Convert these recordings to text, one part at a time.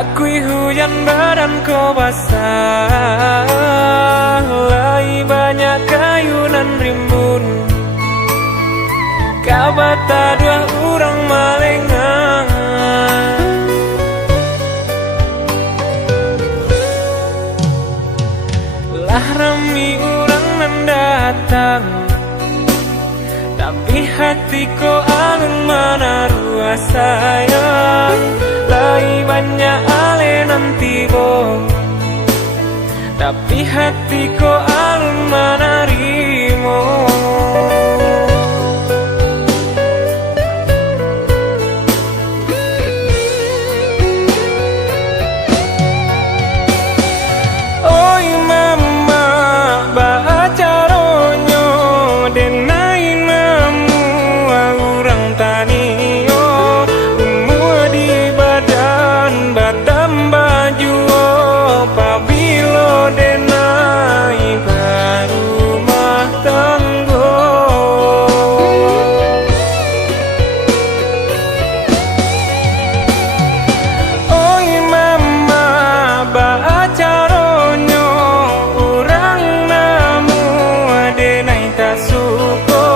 Takui hujan badan kau basah, lai banyak kayunan rimbun. Kabata dua orang malengang, lah rami orang mendatang. Tapi hatiku alun menaruh sayang, lai banyak alenan tibo. Tapi hatiku alun menarimo. Oi mama baca ronyo denai namu orang tanio, umur di badan batam baju pabilo denai baru mah tanggo. Oi mama baca ronyo orang namu denai tak suko,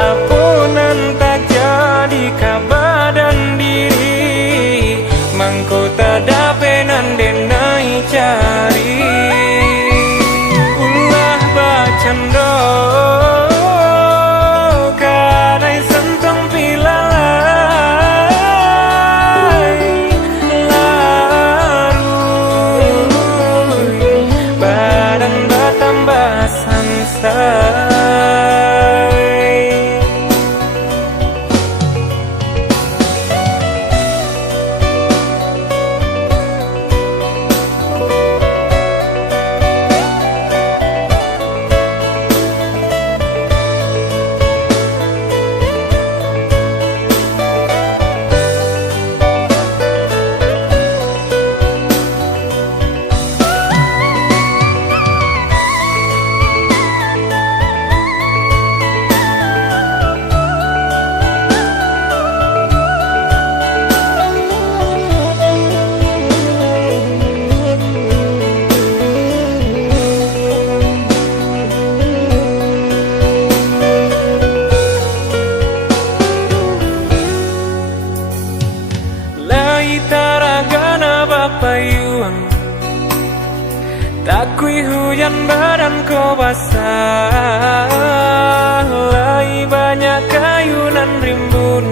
apunan tak jadi kabadan diri, mangko tak dapenan denai cari. Ulah bacando kadai sentong pilalai, larui badan batambah sansai. Taragana bapayuang, takui hujan badan kau basah, lai banyak kayunan rimbun.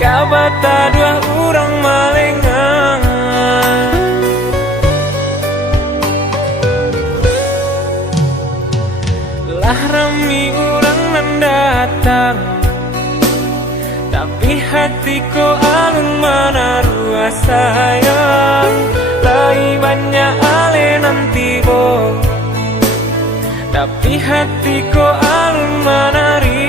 Kabata dua orang malengang, lah rami orang mendatang. Tapi hatiku alun menaruh sayang, lai banyak alenan tibo. Tapi hatiku alun menari.